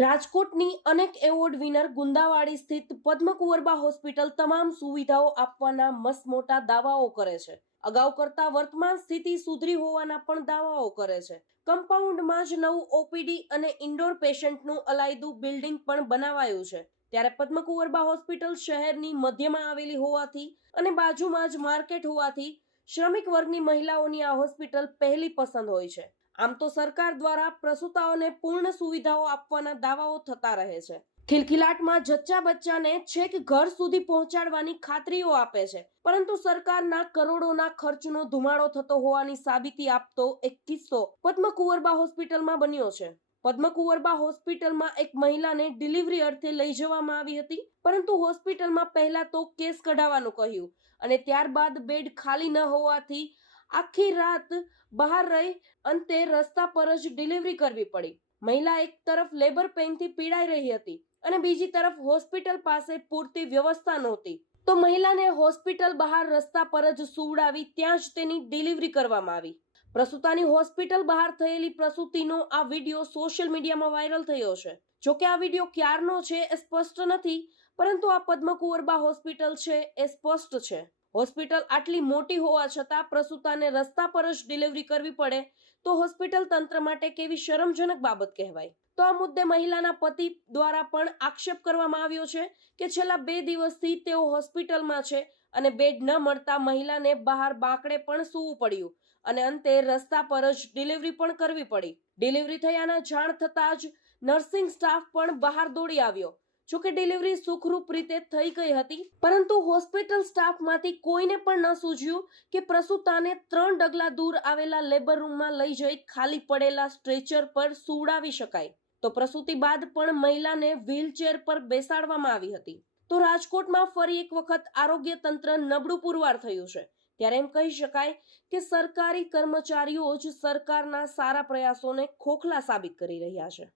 રાજકોટની અનેક award winner Gundawadi સ્થિત પદ્મકુંવરબા હોસ્પિટલ તમામ સુવિધાઓ આપવાના મસમોટા દાવાઓ કરે છે. અગાઉ કરતા વર્તમાન સ્થિતિ સુધરી હોવાના પણ દાવાઓ કરે છે. કમ્પાઉન્ડમાં જ નવું ઓપીડી અને ઇન્ડોર પેશન્ટનું અલાયદું બિલ્ડિંગ પણ બનાવાયું છે. ત્યારે પદ્મકુંવરબા હોસ્પિટલ શહેરની મધ્યમાં આવેલી હોવાથી અને બાજુમાં જ માર્કેટ હોવાથી શ્રમિક વર્ગની મહિલાઓની આ હોસ્પિટલ પહેલી પસંદ હોય છે. આમ તો સરકાર દ્વારા પ્રસૂતાઓને પૂર્ણ સુવિધાઓ આપવાના દાવાઓ થતા રહે છે. ખિલખિલાટમાં જચ્ચા બચ્ચાને છેક ઘર સુધી પહોંચાડવાની ખાતરીઓ આપે છે, પરંતુ સરકારના કરોડોના ખર્ચનો ધુમાડો થતો હોવાની સાબિતી આપતો એક કિસ્સો પદ્મકુંવરબા હોસ્પિટલમાં બન્યો છે. પદ્મકુંવરબા હોસ્પિટલમાં એક મહિલાને ડિલિવરી અર્થે લઈ જવામાં આવી હતી, પરંતુ હોસ્પિટલમાં પહેલા તો કેસ કઢાવવાનું કહ્યું અને ત્યારબાદ બેડ ખાલી ન હોવાથી આખી રાત બહાર રહી અંતે રસ્તા પર જ ડિલિવરી કરવી પડી. મહિલા એક તરફ લેબર પેઇનથી પીડાઈ રહી હતી અને બીજી તરફ હોસ્પિટલ પાસે પૂરતી વ્યવસ્થા નહોતી, તો મહિલાને હોસ્પિટલ બહાર રસ્તા પર જ સુવડાવી ત્યાં જ તેની ડિલિવરી કરવામાં આવી. પ્રસૂતાની હોસ્પિટલ બહાર થયેલી પ્રસૂતિનો આ વિડીયો સોશિયલ મીડિયામાં વાયરલ થયો છે. જોકે આ વિડીયો ક્યારનો છે એ સ્પષ્ટ નથી, પરંતુ આ પદ્મકુંવરબા હોસ્પિટલ છે એ સ્પષ્ટ છે. હોસ્પિટલ આટલી મોટી હોવા છતાં પ્રસૂતાને રસ્તા પર જ ડિલિવરી કરવી પડે તો હોસ્પિટલ તંત્ર માટે કેવી શરમજનક બાબત કહેવાય. તો આ મુદ્દે મહિલાના પતિ દ્વારા પણ આક્ષેપ કરવામાં આવ્યો છે કે છેલ્લા 2 દિવસથી તેઓ હોસ્પિટલમાં છે અને બેડ ન મળતા મહિલાને બહાર બાંકડે પણ સૂવું પડ્યું અને અંતે રસ્તા પર જ ડિલિવરી પણ કરવી પડી. ડિલિવરી થયાના જાણ થતાં જ નર્સિંગ સ્ટાફ પણ બહાર દોડી આવ્યો. જોકે ડિલિવરી સુખરૂપ રીતે થઈ ગઈ હતી, પરંતુ હોસ્પિટલ સ્ટાફમાંથી કોઈને પણ ન સૂઝ્યું કે પ્રસૂતાને 3 ડગલા દૂર આવેલા લેબર રૂમમાં લઈ જઈ ખાલી પડેલા સ્ટ્રેચર પર સુવડાવી શકાય. તો પ્રસૂતિ બાદ પણ મહિલાને વ્હીલચેર પર બેસાડવામાં આવી હતી. તો રાજકોટમાં ફરી એક વખત આરોગ્ય તંત્ર નબળું પુરવાર થયું છે. ત્યારે એમ કહી શકાય કે સરકારી કર્મચારીઓ જ સરકારના સારા પ્રયાસોને ખોખલા સાબિત કરી રહ્યા છે.